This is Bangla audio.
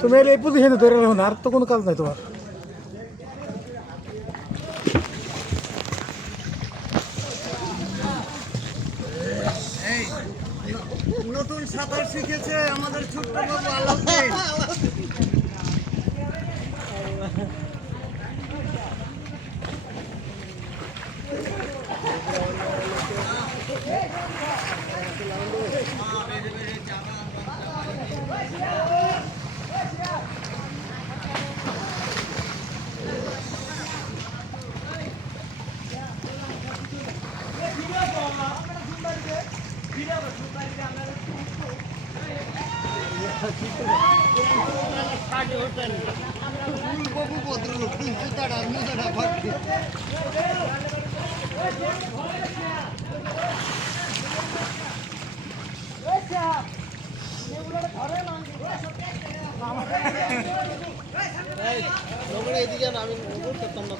তুমি এই পজিশনে ধরে রাখো না, আর তো কোনো কাজ নাই তোমার। নতুন সাঁতার শিখেছে আমাদের ছোট্ট বাবু আলাউদ্দিন। বাবু ভদ্রলোক কিন্তু তারা এদিকে আমি করতাম না।